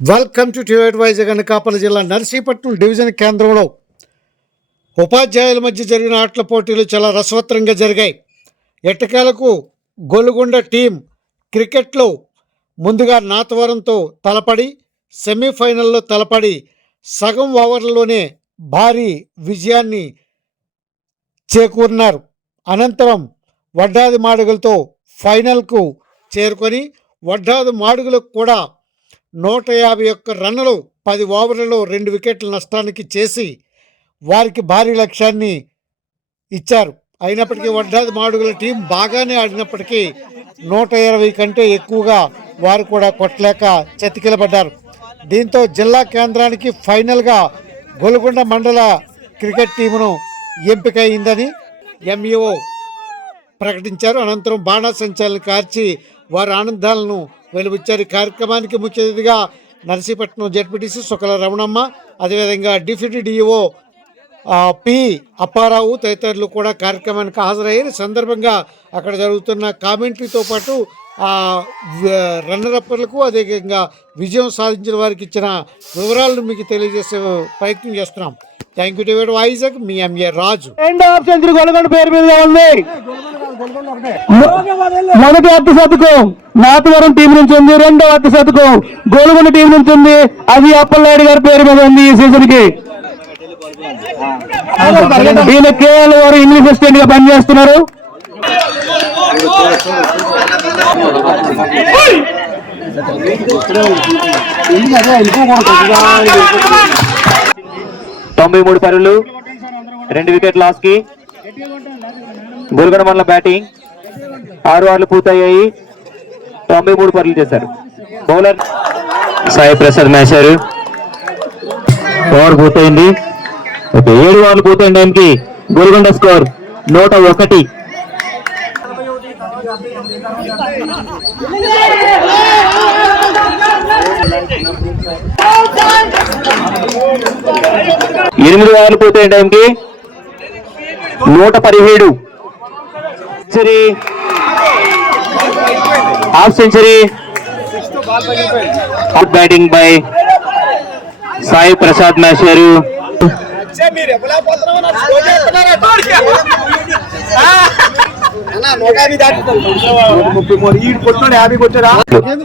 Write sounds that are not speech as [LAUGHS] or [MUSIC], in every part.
Welcome to టివేట్ వైజాగ్ అనకాపల్లి జిల్లా Narsipatnam division కేంద్రంలో ఉపాధ్యాయుల మధ్య జరిగిన ఆటల పోటీలు చాలా రసవత్తరంగా జరిగాయి ఎట్టకేలకు గొలుగొండ టీం క్రికెట్లో ముందుగా నాతవరంతో తలపడి సెమీఫైనల్లో తలపడి సగం ఓవర్లలోనే భారీ విజయాన్ని చేకూరినారు అనంతరం వడ్డాది మాడుగులతో ఫైనల్కు చేరుకొని వడ్డాది మాడుగులకు కూడా నూట యాభై ఒక్క రన్నులు పది ఓవర్లలో రెండు వికెట్ల నష్టానికి చేసి వారికి భారీ లక్ష్యాన్ని ఇచ్చారు. అయినప్పటికీ వడ్డాది మాడుగుల టీం బాగానే ఆడినప్పటికీ నూట ఇరవై కంటే ఎక్కువగా వారు కూడా కొట్టలేక చతికిలబడ్డారు. దీంతో జిల్లా కేంద్రానికి ఫైనల్గా గొలుగొండ మండల క్రికెట్ టీమును ఎంపికయిందని ఎంఈఓ ప్రకటించారు. అనంతరం బాణాసంచాలను కార్చి వారి ఆనందాలను వెలుబుచ్చారు కార్యక్రమానికి ముఖ్య అతిథిగా నర్సీపట్నం జడ్పీటీసీ సుకల రమణమ్మ అదేవిధంగా డిప్యూటీ డిఈఓ పి అప్పారావు తదితరులు కూడా కార్యక్రమానికి హాజరయ్యారు. సందర్భంగా అక్కడ జరుగుతున్న కామెంటరీతో పాటు రన్నరప్పర్లకు అదేవిధంగా విజయం సాధించిన వారికి ఇచ్చిన వివరాలను మీకు తెలియజేసే ప్రయత్నం చేస్తున్నాం. థ్యాంక్ యూ టు వైజాగ్ మీ ఎంఏ రాజు. పేరు మీద ఉంది. మొదటి అతి శతకం. నాతవరం టీం నుంచి ఉంది. రెండవ అతి శతకం. గోల్గొండ టీం నుంచి ఉంది. అది అప్పలనాయుడు గారి పేరు మీద ఉంది ఈ సీజన్కి ఈయన కేఎల్ వారు ఇంగ్లీష్ అసిస్టెంట్గా పనిచేస్తున్నారు. తొంభై మూడు పరులు రెండు వికెట్ లాస్కి గోల్గొండ మండలం బ్యాటింగ్. ఆరు ఆర్లు పూర్తయ్యాయి. తొంభై మూడు పర్లు చేశారు. బౌలర్ సాయి ప్రసాద్ మేశారు ఓవర్ పూర్తయింది. ఓకే ఏడు ఓవర్లు పూర్తయిన టైంకి గోల్గొండ స్కోర్ నూట ఒకటి. ఎనిమిది ఓవర్లు పూర్తయిన టైంకి నూట పదిహేడు. Century. Half century. Out batting by Sai Prasad మేశారు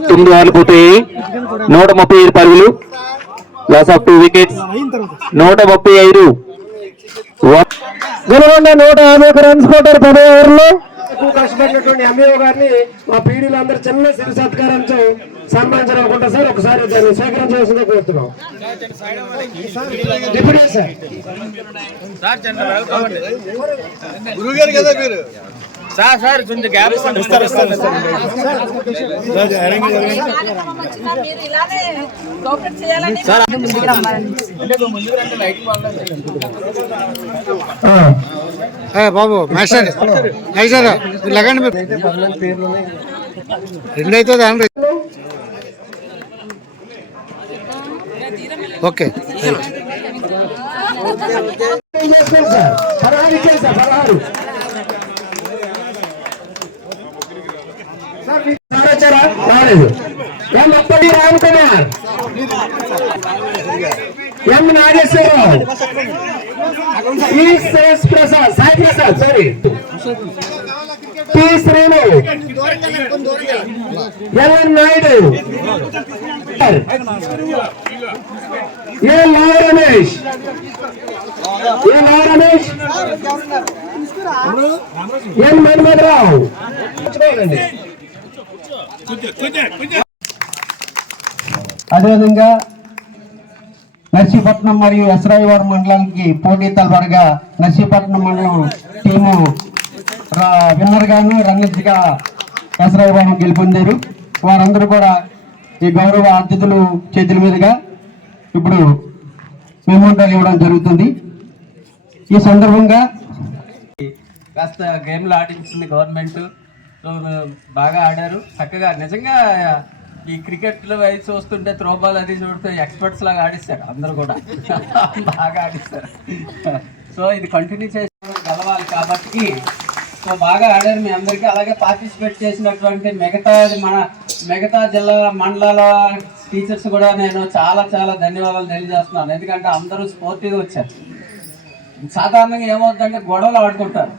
తొమ్మిది ఓవర్లు నూట ముప్పై ఐదు పరుగులు. లాస్ ఆఫ్ టూ వికెట్స్ నూట ముప్పై ఐదు. గొలగొండ నూట యాభై ఒక రన్స్ కొట్టారు పదో ఓవర్లో. కష్టపడినటువంటి ఎంఈఓ గారిని మా పీడీలు అందరూ చిన్న శివ సత్కారంతో సన్మానించాలనుకుంటా సార్ ఒకసారి దాన్ని సేకరించవలసిందే కోరుతున్నాం. Deputy sir. సార్ సార్ కొంచెం గ్యాప్ ఇస్తారు ఏ బాబు మేస్టర్. మేస్టర్ లగండి మీరు. రెండు అవుతుంది అండి ఓకే చేసుకోండి సార్? పదహారు ఇచ్చేది సార్ పదహారు సార్ మీకు సార్ వచ్చారా ఎం అప్పటి రామ్ కుమార్? ఎం నాగేశ్వరరావు? ఈ Shresh Prasad Sai Prasad sorry P Srinu. LN Naidu. ఏ లా రమేష్? ఏ లా రమేష్? ఎన్ చూడండి అదేవిధంగా నర్సీపట్నం మరియు ఎస్రాయివారం మండలానికి పోటీ తలపడగా నర్సీపట్నం మండలం టీము విన్నర్గాను గాను రన్నర్స్ ఎస్రాయివారం గెలుపొందారు. వారందరూ కూడా ఈ గౌరవ అతిథులు చేతుల మీదుగా ఇప్పుడు మెమోంటాలు ఇవ్వడం జరుగుతుంది. ఈ సందర్భంగా కాస్త గేమ్లు ఆడించింది గవర్నమెంట్. బాగా ఆడారు. చక్కగా నిజంగా ఈ క్రికెట్ అవి చూస్తుంటే త్రోబాల్ అది చూస్తే ఎక్స్పర్ట్స్ లాగా ఆడిస్తారు అందరూ కూడా. [LAUGHS] బాగా ఆడిస్తారు. సో ఇది కంటిన్యూ చేసి గెలవాలి కాబట్టి సో బాగా ఆడారు మీ అందరికీ. అలాగే పార్టిసిపేట్ చేసినటువంటి మిగతా మన మిగతా జిల్లా మండలాల టీచర్స్ కూడా నేను చాలా చాలా ధన్యవాదాలు తెలియజేస్తున్నాను. ఎందుకంటే అందరూ స్పోర్టివ్గా వచ్చారు. సాధారణంగా ఏమవుతుందంటే గొడవలు ఆడుకుంటారు.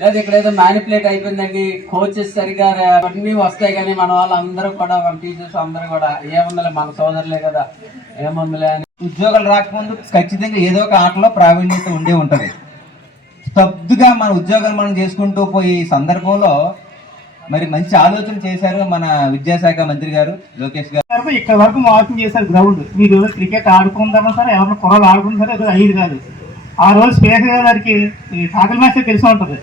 లేదా ఇక్కడ ఏదో మ్యానిపులేట్ అయిపోయిందండి. కోచెస్ సరిగా రా- అవన్నీ వస్తాయి కానీ మన వాళ్ళందరూ కూడా మన టీచర్స్ అందరూ కూడా ఏముందిలే మన సోదరులే కదా. ఏముందిలే అని. ఉద్యోగాలు రాకముందు ఖచ్చితంగా ఏదో ఒక ఆటలో ప్రావీణ్యత ఉండే ఉంటుంది. స్తబ్దుగా మన ఉద్యోగాలు మనం చేసుకుంటూ పోయే సందర్భంలో మరి మంచి ఆలోచన చేశారు మన విద్యాశాఖ మంత్రి గారు లోకేష్ గారు. ఇక్కడ వరకు వాకింగ్ చేశారు గ్రౌండ్. మీరు క్రికెట్ ఆడుకుందామా సరే? ఎవరిని కుర్రలు ఆడుకుంటారో అది అయ్యేది కాదు. ఆ రోజు స్పేస్ గారికి ఈ మ్యాచ్ తెలిసి ఉంటుంది.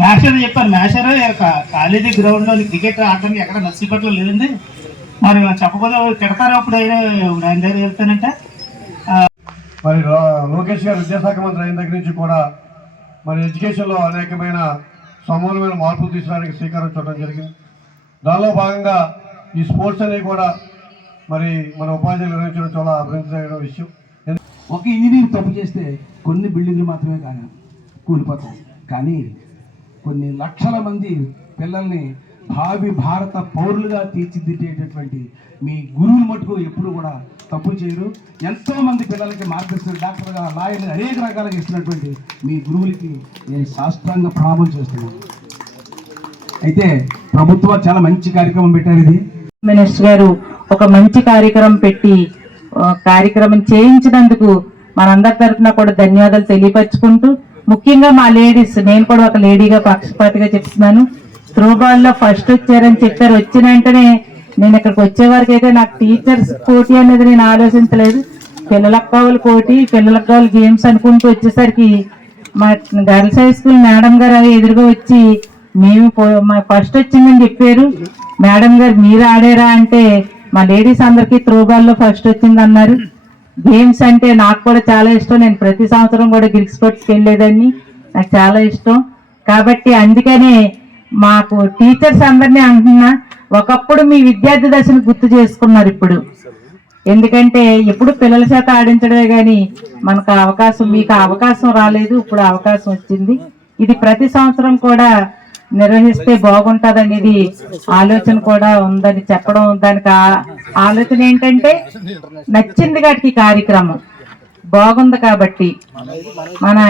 మ్యాషర్ చెప్పారు మ్యాషర్ కాలేజీ గ్రౌండ్లో క్రికెట్ ఆడడానికి ఎక్కడ నర్సీపట్లో లేదండి. మరి చెప్పకపోతే తిడతారు అప్పుడు అయినా ఇప్పుడు ఆయన దగ్గర వెళ్తానంటే? మరి లోకేష్ గారు విద్యాశాఖ మంత్రి అయిన దగ్గర నుంచి కూడా మరి ఎడ్యుకేషన్లో అనేకమైన సమూలమైన మార్పులు తీసుకురావడానికి శ్రీకారం చుట్టడం జరిగింది. దానిలో భాగంగా ఈ స్పోర్ట్స్ అనేవి కూడా మరి మన ఉపాధ్యాయులు నిర్వహించడం చాలా అభినందన విషయం. ఒక ఇంజనీర్ తప్పు చేస్తే కొన్ని బిల్డింగ్లు మాత్రమే కానీ కూలిపోతాయి. కానీ కొన్ని లక్షల మంది పిల్లల్ని భావి భారత పౌరులుగా తీర్చిదిద్దేటటువంటి మీ గురువులు మటుకు ఎప్పుడు కూడా తప్పు చేయరు. ఎంతో మంది పిల్లలకి మార్గదర్శనం డాక్టర్గా లాయర్లు అనేక రకాలుగా ఇస్తున్నటువంటి మీ గురువులకి నేను శాస్త్రంగా ప్రణామం చేస్తున్నాను. అయితే ప్రభుత్వం చాలా మంచి కార్యక్రమం పెట్టారు ఇది. మినిస్టర్ గారు ఒక మంచి కార్యక్రమం పెట్టి కార్యక్రమం చేయించినందుకు మనందరి తరఫున కూడా ధన్యవాదాలు తెలియపరుచుకుంటూ ముఖ్యంగా మా లేడీస్ నేను కూడా ఒక లేడీగా పక్షపాతిగా చెప్తున్నాను త్రోబాల్లో ఫస్ట్ వచ్చారని చెప్పారు. వచ్చిన వెంటనే నేను ఇక్కడికి వచ్చే వరకు అయితే నాకు టీచర్స్ పోటీ అనేది నేను ఆలోచించలేదు. పిల్లలకు కావాలి పోటీ పిల్లలకు కావాలి గేమ్స్ అనుకుంటూ వచ్చేసరికి మా గర్ల్స్ హై స్కూల్ మేడం గారు ఎదురుగా వచ్చి మేము పో- మా ఫస్ట్ వచ్చిందని చెప్పారు. మేడం గారు మీరు ఆడారా అంటే మా లేడీస్ అందరికీ త్రోబాల్లో ఫస్ట్ వచ్చింది అన్నారు గేమ్స్ అంటే నాకు కూడా చాలా ఇష్టం. నేను ప్రతి సంవత్సరం కూడా గిరిక్ స్పోర్ట్స్కి వెళ్ళేదాన్ని. నాకు చాలా ఇష్టం. కాబట్టి అందుకనే మాకు టీచర్స్ అందరినీ అంటున్నా ఒకప్పుడు మీ విద్యార్థి దశను గుర్తు చేసుకున్నారు ఇప్పుడు. ఎందుకంటే ఎప్పుడు పిల్లల చేత ఆడించడమే కానీ మనకు అవకాశం మీకు అవకాశం రాలేదు. ఇప్పుడు అవకాశం వచ్చింది. ఇది ప్రతి సంవత్సరం కూడా నిర్వహిస్తే బాగుంటుంది అనేది ఆలోచన కూడా ఉందని చెప్పడం దానికి ఆలోచన ఏంటంటే నచ్చింది కాబట్టి ఈ కార్యక్రమం. బాగుంది కాబట్టి. మన